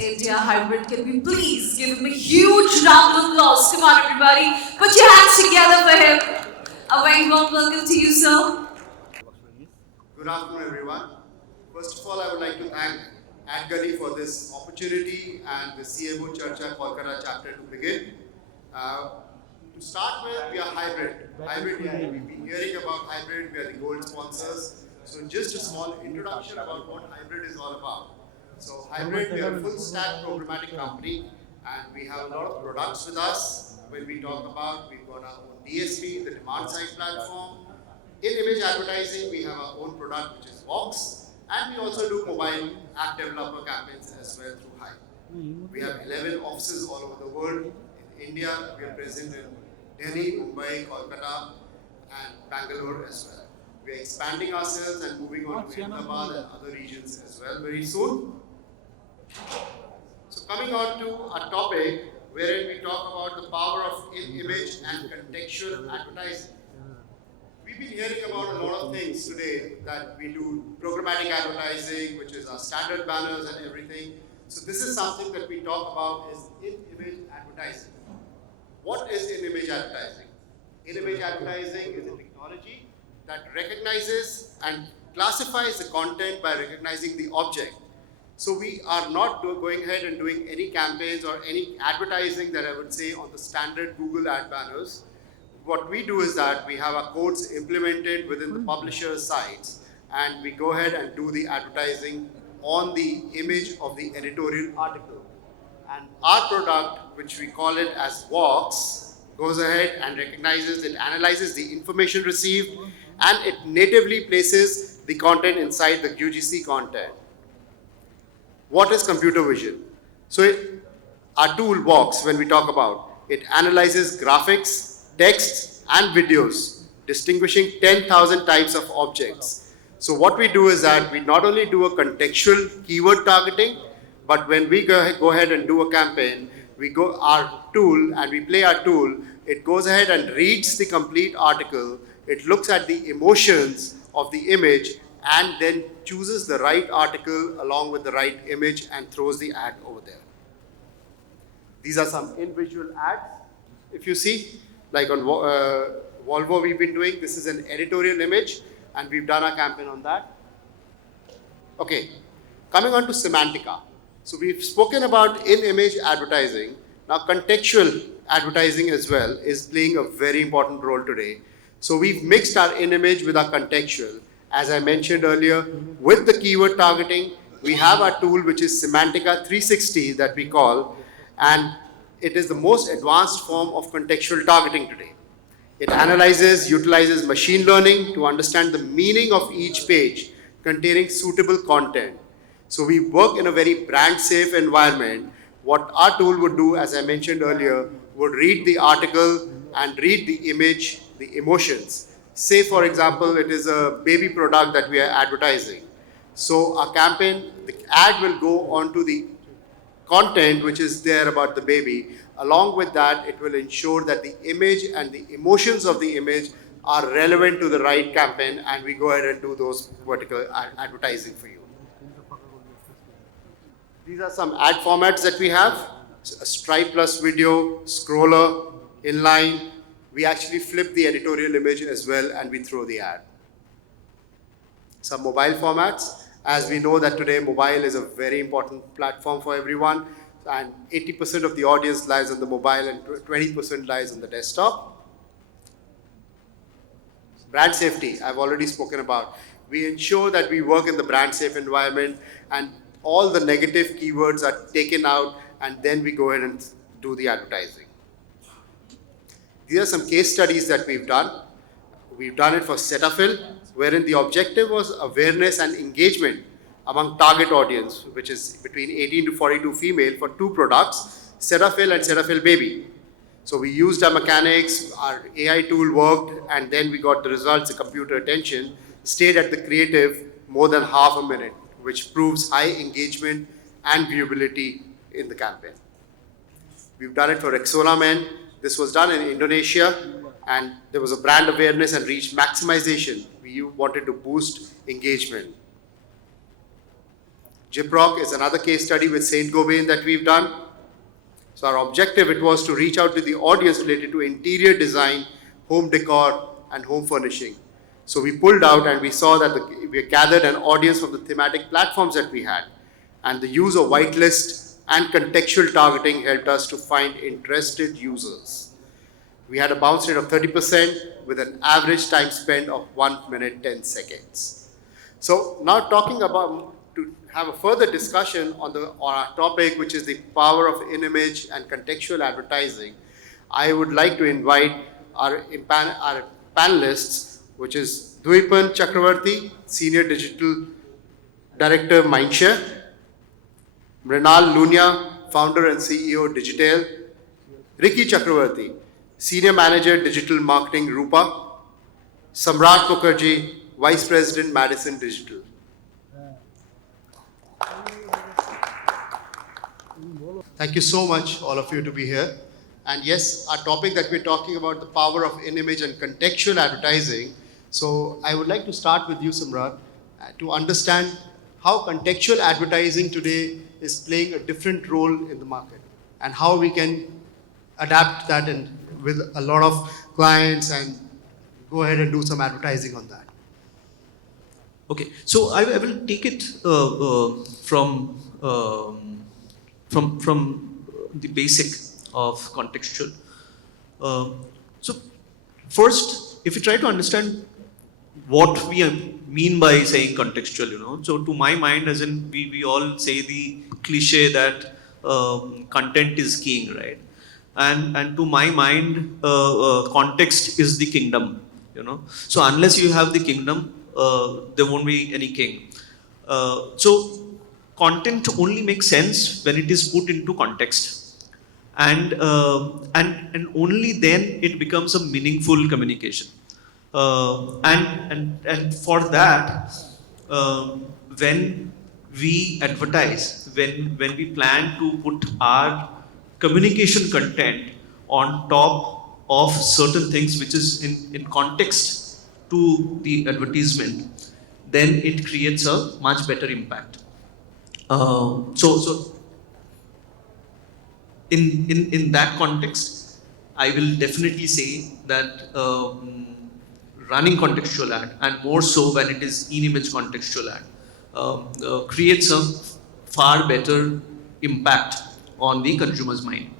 India hybrid. Can we please give him a huge round of applause? Come on, everybody. Put your hands together for him. A very warm welcome to you, sir. Good afternoon, everyone. First of all, I would like to thank Adgully for this opportunity and the CMO Charcha Kolkata chapter to begin. To start with, we are hybrid. We've been hearing about hybrid. We are the gold sponsors. So just a small introduction about what hybrid is all about. So hybrid, we are a full stack programmatic company, and we have a lot of products with us. When we talk about, we've got our own DSP, the demand side platform. In image advertising, we have our own product, which is Vox, and we also do mobile app developer campaigns as well through Hype. We have 11 offices all over the world. In India, we are present in Delhi, Mumbai, Kolkata, and Bangalore as well. We are expanding ourselves and moving on to Hyderabad and other regions as well very soon. So coming on to our topic, wherein we talk about the power of image and contextual advertising. We've been hearing about a lot of things today, that we do programmatic advertising, which is our standard banners and everything. So this is something that we talk about is in-image advertising. What is in-image advertising? In-image advertising is a technology that recognizes and classifies the content by recognizing the object. So we are not going ahead and doing any campaigns or any advertising that I would say on the standard Google ad banners. What we do is that we have our codes implemented within the publisher's sites, and we go ahead and do the advertising on the image of the editorial article. And our product, which we call it as Vox, goes ahead and recognizes, it analyzes the information received, and it natively places the content inside the UGC content. What is computer vision? So our tool Vox, when we talk about, it analyzes graphics, texts and videos, distinguishing 10,000 types of objects. So what we do is that we not only do a contextual keyword targeting, but when we go ahead and do a campaign, we go our tool and we play our tool, it goes ahead and reads the complete article, it looks at the emotions of the image and then chooses the right article along with the right image and throws the ad over there. These are some individual ads, if you see. Like on Volvo we've been doing, this is an editorial image and we've done our campaign on that. Okay, coming on to Semantica. So we've spoken about in-image advertising. Now contextual advertising as well is playing a very important role today. So we've mixed our in-image with our contextual. As I mentioned earlier, with the keyword targeting, we have our tool which is Semantica 360 that we call, and it is the most advanced form of contextual targeting today. It analyzes, utilizes machine learning to understand the meaning of each page containing suitable content. So we work in a very brand safe environment. What our tool would do, as I mentioned earlier, would read the article and read the image, the emotions. Say for example, it is a baby product that we are advertising. So our campaign, the ad will go onto the content which is there about the baby. Along with that, it will ensure that the image and the emotions of the image are relevant to the right campaign, and we go ahead and do those vertical advertising for you. These are some ad formats that we have. A stripe plus video, scroller, inline. We actually flip the editorial image as well and we throw the ad. Some mobile formats. As we know that today mobile is a very important platform for everyone, and 80% of the audience lies on the mobile and 20% lies on the desktop. Brand safety, I've already spoken about. We ensure that we work in the brand safe environment and all the negative keywords are taken out, and then we go ahead and do the advertising. These are some case studies that we've done. We've done it for Cetaphil, wherein the objective was awareness and engagement among target audience, which is between 18 to 42 female, for two products, Cetaphil and Cetaphil Baby. So we used our mechanics, our AI tool worked, and then we got the results, the computer attention, stayed at the creative more than half a minute, which proves high engagement and viewability in the campaign. We've done it for Rexona Men. This was done in Indonesia, and there was a brand awareness and reach maximization. We wanted to boost engagement. Gyprock is another case study with Saint Gobain that we've done. So our objective, it was to reach out to the audience related to interior design, home decor, and home furnishing. So we pulled out and we saw that we gathered an audience from the thematic platforms that we had. And the use of whitelist and contextual targeting helped us to find interested users. We had a bounce rate of 30% with an average time spent of 1 minute 10 seconds. So now talking about, to have a further discussion on our topic, which is the power of in-image and contextual advertising, I would like to invite our panelists, which is Dwipan Chakravarti, Senior Digital Director, Mindshare; Mrinal Lunia, Founder and CEO, Digital; Ricky Chakravarti, Senior Manager, Digital Marketing, Rupa; Samrat Mukherjee, Vice President, Madison Digital. Thank you so much, all of you, to be here. And yes, our topic that we're talking about, the power of in-image and contextual advertising. So I would like to start with you, Samrat, to understand how contextual advertising today is playing a different role in the market, and how we can adapt that and with a lot of clients and go ahead and do some advertising on that. Okay, so I will take it from the basic of contextual. So first, if you try to understand what we mean by saying contextual, so to my mind, as in we all say the cliche that content is king, right? And to my mind, context is the kingdom. So unless you have the kingdom, there won't be any king. So content only makes sense when it is put into context, and only then it becomes a meaningful communication. And for that, when we advertise, when we plan to put our communication content on top of certain things which is in context to the advertisement, then it creates a much better impact. So in that context, I will definitely say that running contextual ad, and more so when it is in-image contextual ad, creates a far better impact on the consumer's mind.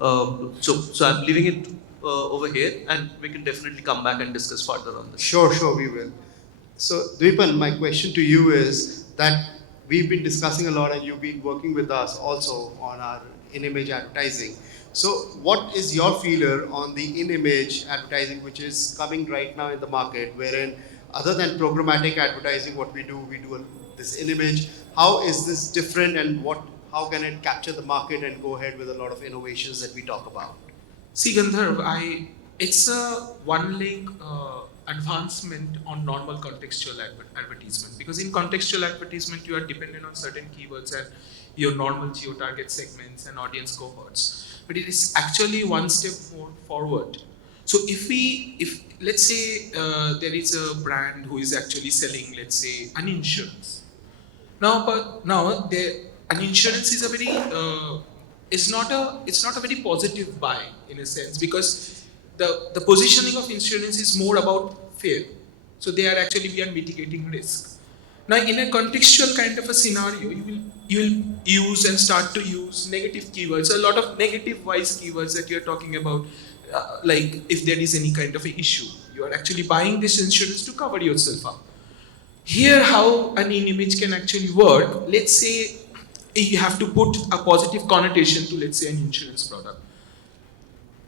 So I'm leaving it over here, and we can definitely come back and discuss further on this. Sure, we will. So Dwipan, my question to you is that we've been discussing a lot and you've been working with us also on our in-image advertising. So what is your feeler on the in-image advertising which is coming right now in the market, wherein other than programmatic advertising, what we do this in-image. How is this different, and how can it capture the market and go ahead with a lot of innovations that we talk about? See, Gandharv, it's a one-leg advancement on normal contextual advertisement, because in contextual advertisement you are dependent on certain keywords and your normal geo-target segments and audience cohorts, but it is actually one step more forward. So if let's say there is a brand who is actually selling, let's say, an insurance. Now an insurance is a very it's not a very positive buy in a sense, because the positioning of insurance is more about fear. So we are mitigating risk. Now in a contextual kind of a scenario, you will use and start to use negative keywords, a lot of negative voice keywords that you are talking about, like if there is any kind of an issue, you are actually buying this insurance to cover yourself up. Here how an image can actually work, let's say you have to put a positive connotation to, let's say, an insurance product.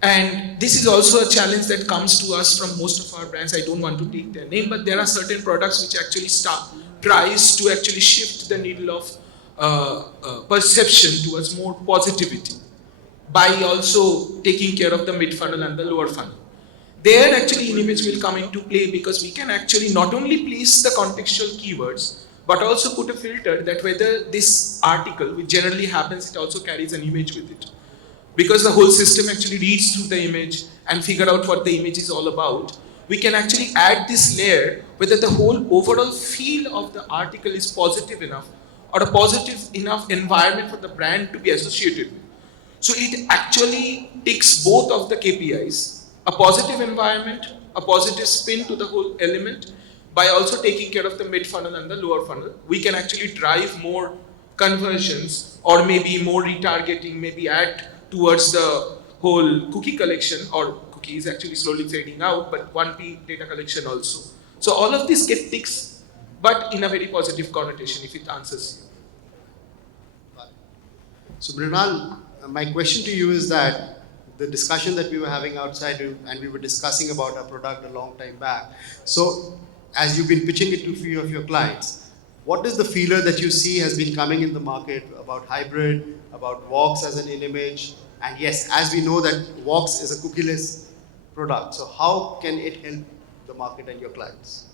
And this is also a challenge that comes to us from most of our brands. I don't want to take their name, but there are certain products which actually tries to actually shift the needle of perception towards more positivity by also taking care of the mid funnel and the lower funnel. There actually an image will come into play, because we can actually not only place the contextual keywords, but also put a filter that whether this article, which generally happens, it also carries an image with it. Because the whole system actually reads through the image and figure out what the image is all about, we can actually add this layer whether the whole overall feel of the article is positive enough, or a positive enough environment for the brand to be associated with. So it actually ticks both of the KPIs, a positive environment, a positive spin to the whole element. By also taking care of the mid funnel and the lower funnel, we can actually drive more conversions or maybe more retargeting, maybe add towards the whole cookie collection, or cookie is actually slowly fading out, but 1P data collection also. So all of this get ticks, but in a very positive connotation if it answers you. So, Mrinal, my question to you is that the discussion that we were having outside, and we were discussing about our product a long time back. So, as you've been pitching it to a few of your clients, what is the feeler that you see has been coming in the market about hybrid, about Vox as an in-image? And yes, as we know that Vox is a cookieless product. So, how can it help the market and your clients?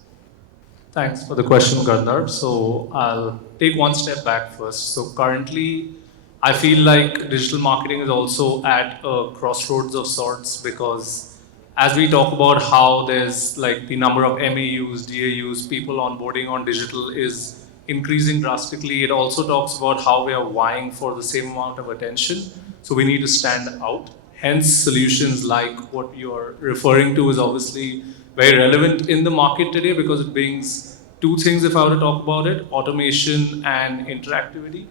Thanks for the question, Gandhar. So I'll take one step back first. So currently, I feel like digital marketing is also at a crossroads of sorts, because as we talk about how there's like the number of MAUs, DAUs, people onboarding on digital is increasing drastically, it also talks about how we are vying for the same amount of attention. So we need to stand out. Hence, solutions like what you're referring to is obviously very relevant in the market today, because it brings two things, if I were to talk about it: automation and interactivity.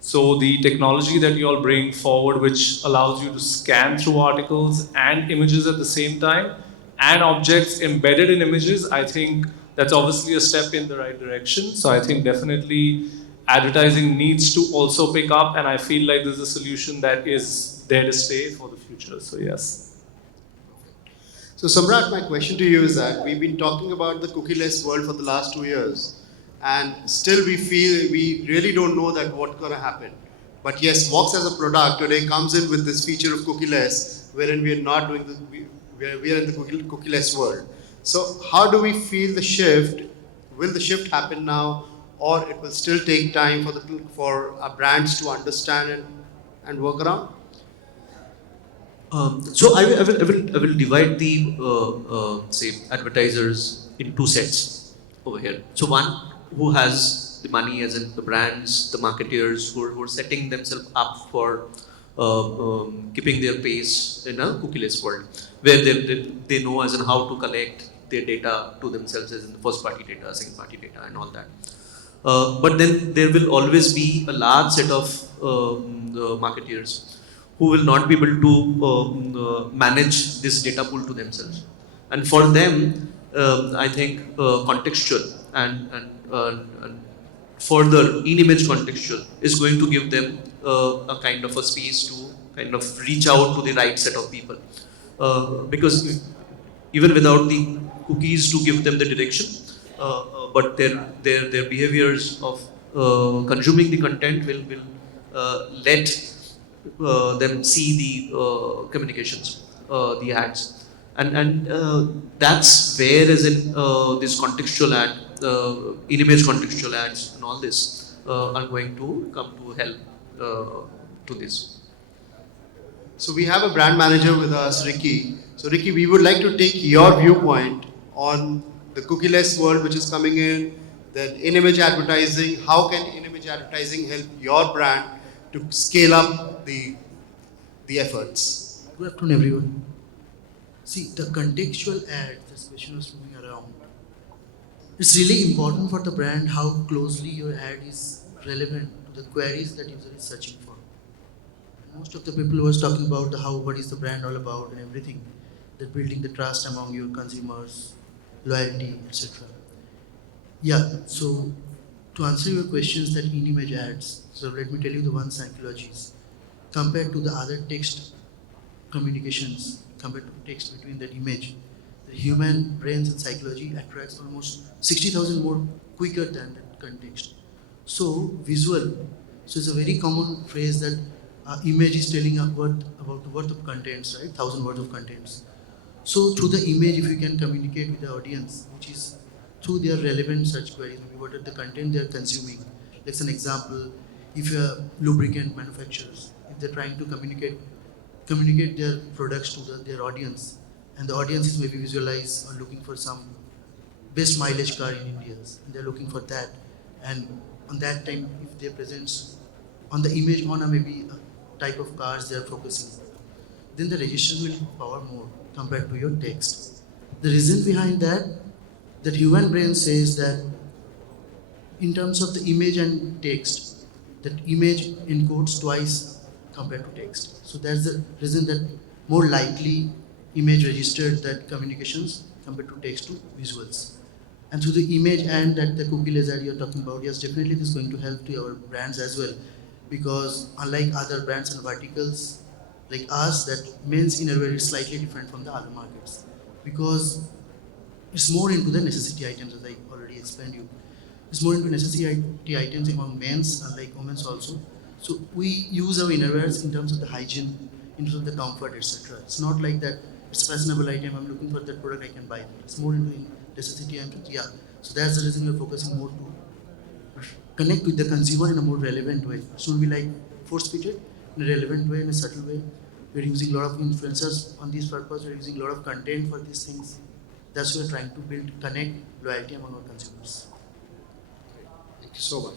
So the technology that you all bring forward, which allows you to scan through articles and images at the same time, and objects embedded in images, I think that's obviously a step in the right direction. So I think definitely advertising needs to also pick up, and I feel like there's a solution that is there to stay for the future. So yes. So, Samrat, my question to you is that we've been talking about the cookieless world for the last 2 years, and still we feel we really don't know that what's going to happen. But yes, Vox as a product today comes in with this feature of cookieless, wherein we are not doing the, we are in the cookieless world. So, how do we feel the shift? Will the shift happen now, or it will still take time for our brands to understand and work around? So I will divide the say advertisers in two sets over here. So one who has the money, as in the brands, the marketeers who are setting themselves up for keeping their pace in a cookieless world, where they know as in how to collect their data to themselves, as in the first party data, second party data, and all that. But then there will always be a large set of marketeers who will not be able to manage this data pool to themselves. And for them, I think contextual and further in-image contextual is going to give them a kind of a space to kind of reach out to the right set of people. Because even without the cookies to give them the direction, but their behaviors of consuming the content will let them see the communications, the ads, and that's where is in this contextual ad, in-image contextual ads, and all this are going to come to help to this. So we have a brand manager with us, Ricky. So Ricky, we would like to take your viewpoint on the cookieless world which is coming in, the in-image advertising. How can in-image advertising help your brand to scale up the efforts? Good afternoon, everyone. See, the contextual ad, this question was moving around. It's really important for the brand how closely your ad is relevant to the queries that user is searching for. Most of the people was talking about what is the brand all about and everything, that building the trust among your consumers, loyalty, etc. Yeah, so to answer your questions that in-image ads, so let me tell you the one psychologies. Compared to the other text communications, compared to text between that image, the human brains and psychology attracts almost 60,000 more quicker than the context. So visual, so it's a very common phrase that image is telling about the worth of contents, right? 1,000 words of contents. So through the image, if you can communicate with the audience, which is through their relevant search queries, maybe what are the content they are consuming. Like an example, if you are lubricant manufacturers, if they're trying to communicate their products to their audience, and the audience is maybe visualize or looking for some best mileage car in India, and they're looking for that, and on that time if they present on the image on a maybe a type of cars they are focusing, then the registration will power more compared to your text. The reason behind that human brain says that in terms of the image and text, that image encodes twice compared to text. So that's the reason that more likely image registered that communications compared to text to visuals. And through the image and that the cookie laser you're talking about, yes, definitely this is going to help to our brands as well. Because unlike other brands and verticals like us, that men's innerwear is slightly different from the other markets. Because it's more into the necessity items, as I already explained you. It's more into necessity items among men's, unlike women's also. So we use our innerwears in terms of the hygiene, in terms of the comfort, etc. It's not like that it's a fashionable item, I'm looking for that product, I can buy it. It's more into necessity items, yeah. So that's the reason we're focusing more to connect with the consumer in a more relevant way. Should we like force-fitted in a relevant way, in a subtle way? We're using a lot of influencers on this purpose, we're using a lot of content for these things. That's what we're trying to build, connect, loyalty among our consumers. Thank you so much.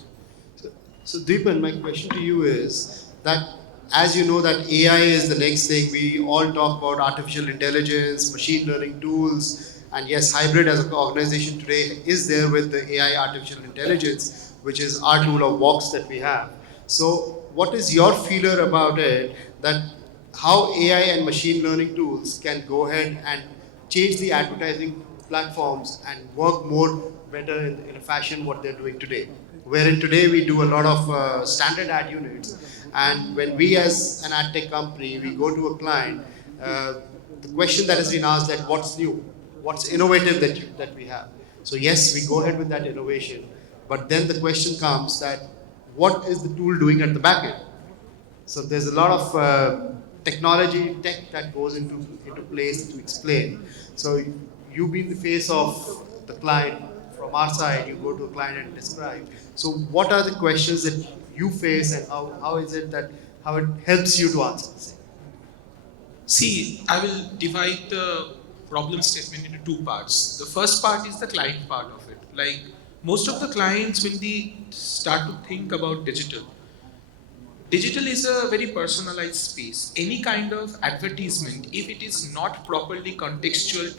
So Deepan, my question to you is that as you know that AI is the next thing, we all talk about artificial intelligence, machine learning tools, and yes, hybrid as an organization today is there with the AI artificial intelligence, which is our tool of Vox that we have. So what is your feeler about it, that how AI and machine learning tools can go ahead and change the advertising platforms and work more better in a fashion what they're doing today? Wherein today we do a lot of standard ad units, and when we as an ad tech company, we go to a client, the question that has been asked that what's new, what's innovative that we have. So yes, we go ahead with that innovation, but then the question comes that what is the tool doing at the back end? So there's a lot of technology, tech that goes into place to explain. So you being the face of the client, from our side, you go to a client and describe. So what are the questions that you face, and how is it that, how it helps you to answer the same? See, I will divide the problem statement into two parts. The first part is the client part of it. Like most of the clients, when they start to think about digital is a very personalized space. Any kind of advertisement, if it is not properly contextual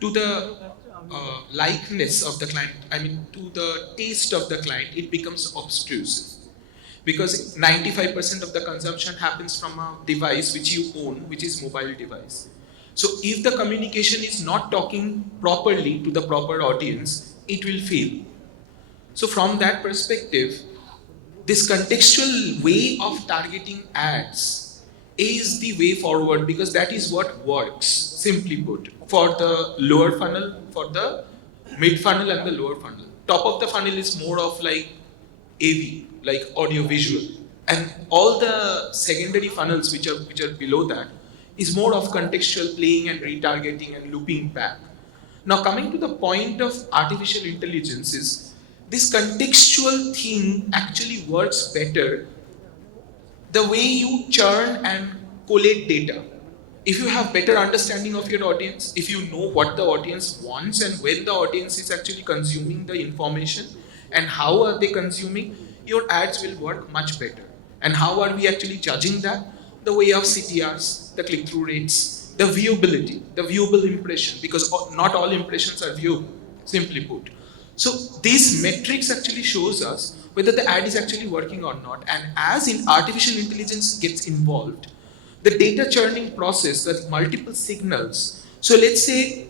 to the likeness of the client, I mean to the taste of the client, it becomes obtrusive. Because 95% of the consumption happens from a device which you own, which is mobile device. So if the communication is not talking properly to the proper audience, it will fail. So from that perspective, this contextual way of targeting ads is the way forward, because that is what works, simply put, for the lower funnel, for the mid funnel and the lower funnel. Top of the funnel is more of like AV, like audio visual, and all the secondary funnels which are below that is more of contextual playing and retargeting and looping back. Now coming to the point of artificial intelligence is, this contextual thing actually works better the way you churn and collate data. If you have better understanding of your audience, if you know what the audience wants and when the audience is actually consuming the information and how are they consuming, your ads will work much better. And how are we actually judging that? The way of CTRs, the click-through rates, the viewability, the viewable impression, because not all impressions are viewable, simply put. So these metrics actually shows us whether the ad is actually working or not. And as in artificial intelligence gets involved, the data churning process, the multiple signals. So let's say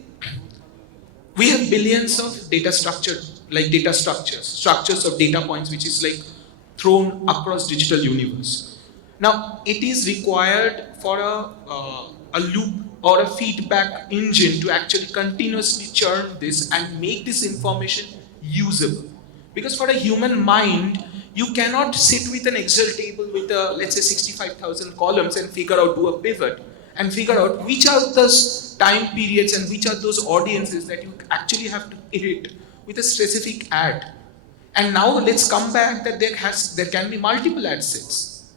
we have billions of data structures of data points, which is like thrown across digital universe. Now it is required for a loop or a feedback engine to actually continuously churn this and make this information usable. Because for a human mind, you cannot sit with an Excel table with let's say 65,000 columns and do a pivot and figure out which are those time periods and which are those audiences that you actually have to hit with a specific ad. And now let's come back that there can be multiple ad sets.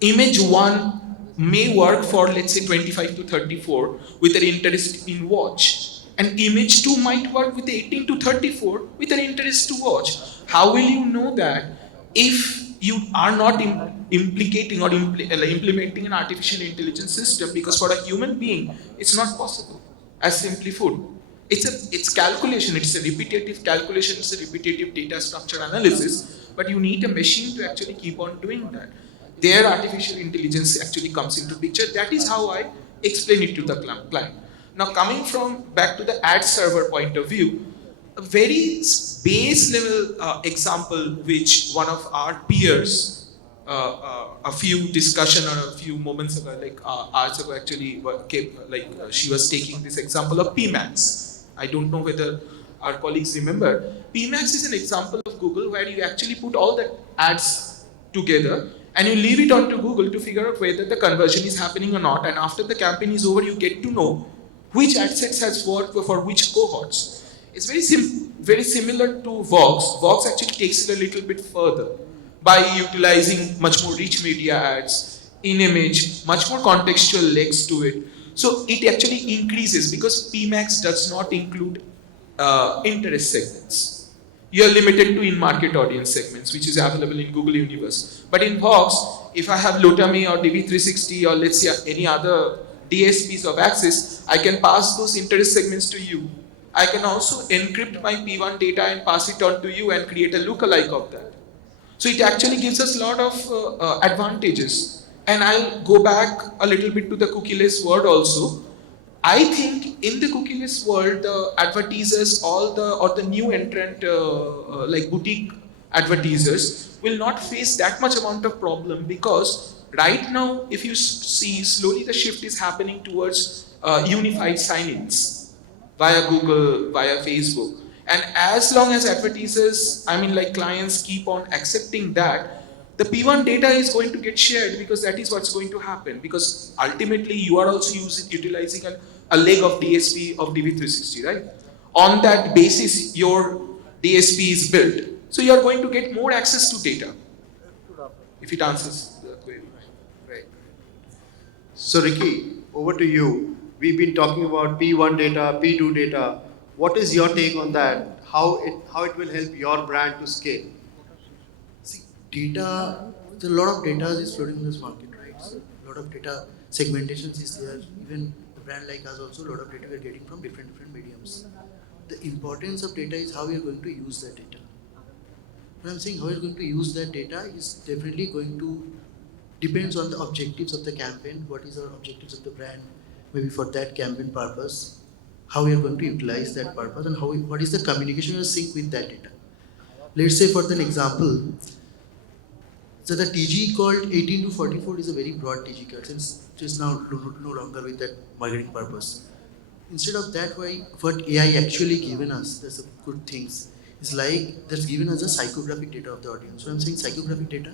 Image 1 may work for let's say 25 to 34 with an interest in watch. And image 2 might work with 18 to 34 with an interest to watch. How will you know that if you are not implicating or implementing an artificial intelligence system? Because for a human being, it's not possible as simply food. It's calculation, it's a repetitive calculation, it's a repetitive data structure analysis, but you need a machine to actually keep on doing that. There artificial intelligence actually comes into picture. That is how I explain it to the client. Now coming from back to the ad server point of view, a very base level example which one of our peers a few discussion or a few moments ago, like hours ago actually, she was taking this example of PMax. I don't know whether our colleagues remember. PMax is an example of Google where you actually put all the ads together and you leave it onto Google to figure out whether the conversion is happening or not. And after the campaign is over, you get to know which ad sets has worked for which cohorts. It's very similar to Vox. Vox actually takes it a little bit further by utilizing much more rich media ads, in image, much more contextual legs to it. So it actually increases because PMax does not include interest segments. You are limited to in-market audience segments, which is available in Google Universe. But in Vox, if I have Lotami or DV360 or let's say any other DSPs of access, I can pass those interest segments to you. I can also encrypt my P1 data and pass it on to you and create a lookalike of that. So it actually gives us a lot of advantages. And I'll go back a little bit to the cookieless world also. I think in the cookieless world, the advertisers, or the new entrant like boutique advertisers will not face that much amount of problem, because right now, if you see, slowly the shift is happening towards unified sign-ins via Google, via Facebook. And as long as advertisers, clients keep on accepting that, the P1 data is going to get shared, because that is what's going to happen. Because ultimately, you are also utilizing a leg of DSP of DV360, right? On that basis, your DSP is built. So you are going to get more access to data, if it answers the query. Right. So Ricky, over to you. We've been talking about P1 data, P2 data. What is your take on that? How it will help your brand to scale? See, data, there's a lot of data is floating in this market, right? So a lot of data segmentations is there. Even a brand like us also, a lot of data we are getting from different mediums. The importance of data is how we are going to use that data. When I'm saying how you're going to use that data is definitely going to depends on the objectives of the campaign. What is our objectives of the brand? Maybe for that campaign purpose, how we are going to utilize that purpose, and what is the communication we are sync with that data. Let's say for an example, so the TG called 18 to 44 is a very broad TG card, since it is now no longer with that marketing purpose. Instead of that, what AI actually given us, there's some good things, is like that's given us a psychographic data of the audience. So I'm saying psychographic data.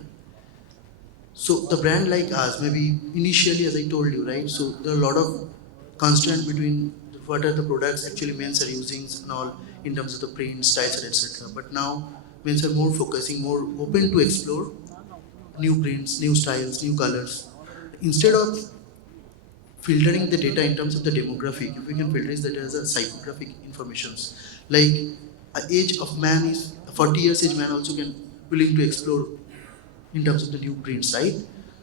So the brand like us, maybe initially, as I told you, right? So there are a lot of constraint between what are the products actually men's are using and all in terms of the print, styles, and etc. But now men's are more focusing, more open to explore new prints, new styles, new colors. Instead of filtering the data in terms of the demographic, if we can filter that as a psychographic informations, like an age of man is a 40 years age man also can willing to explore in terms of the new prints, right?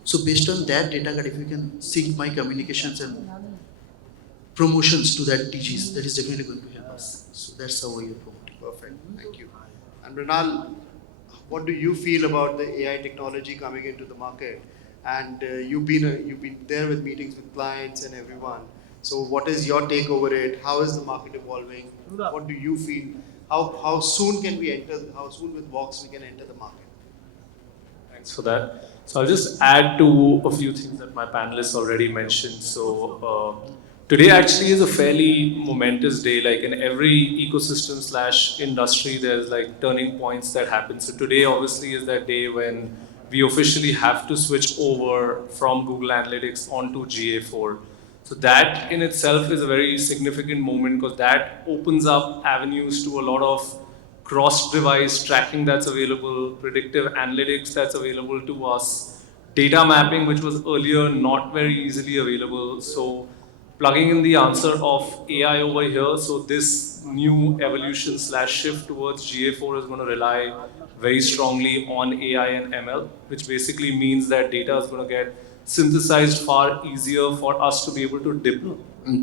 So based on that data card, if you can sync my communications and promotions to that TGs, that is definitely going to help us. So that's how we are promoting. Perfect, thank you. And Mrinal, what do you feel about the AI technology coming into the market? And you've been there with meetings with clients and everyone. So what is your take over it? How is the market evolving? What do you feel? How soon can we enter? How soon with Vox we can enter the market? Thanks for that. So I'll just add to a few things that my panelists already mentioned. So today actually is a fairly momentous day. Like in every ecosystem / industry, there's like turning points that happen. So today obviously is that day when we officially have to switch over from Google Analytics onto GA4. So that in itself is a very significant moment, because that opens up avenues to a lot of cross-device tracking that's available, predictive analytics that's available to us, data mapping, which was earlier not very easily available. So plugging in the answer of AI over here. So this new evolution slash shift towards GA4 is going to rely very strongly on AI and ML, which basically means that data is going to get synthesized far easier for us to be able to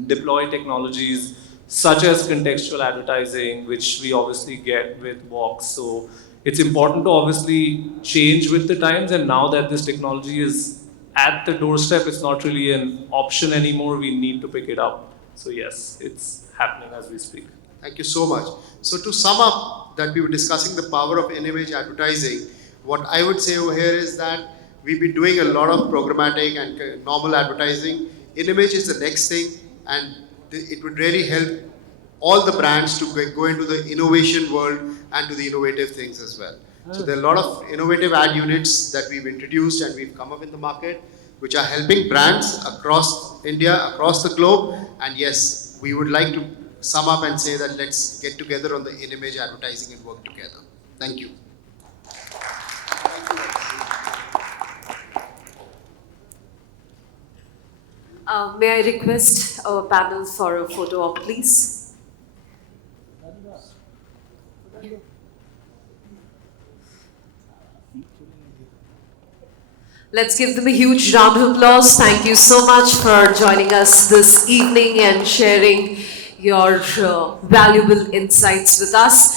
deploy technologies such as contextual advertising, which we obviously get with Vox. So it's important to obviously change with the times, and now that this technology is at the doorstep, it's not really an option anymore. We need to pick it up. So yes, it's happening as we speak. Thank you so much. So to sum up that we were discussing the power of in-image advertising, what I would say over here is that we've been doing a lot of programmatic and normal advertising. In-image is the next thing, and it would really help all the brands to go into the innovation world and to the innovative things as well. So there are a lot of innovative ad units that we've introduced and we've come up in the market, which are helping brands across India, across the globe. And yes, we would like to sum up and say that let's get together on the in-image advertising and work together. Thank you. May I request our panel for a photo op, please? Let's give them a huge round of applause. Thank you so much for joining us this evening and sharing your valuable insights with us.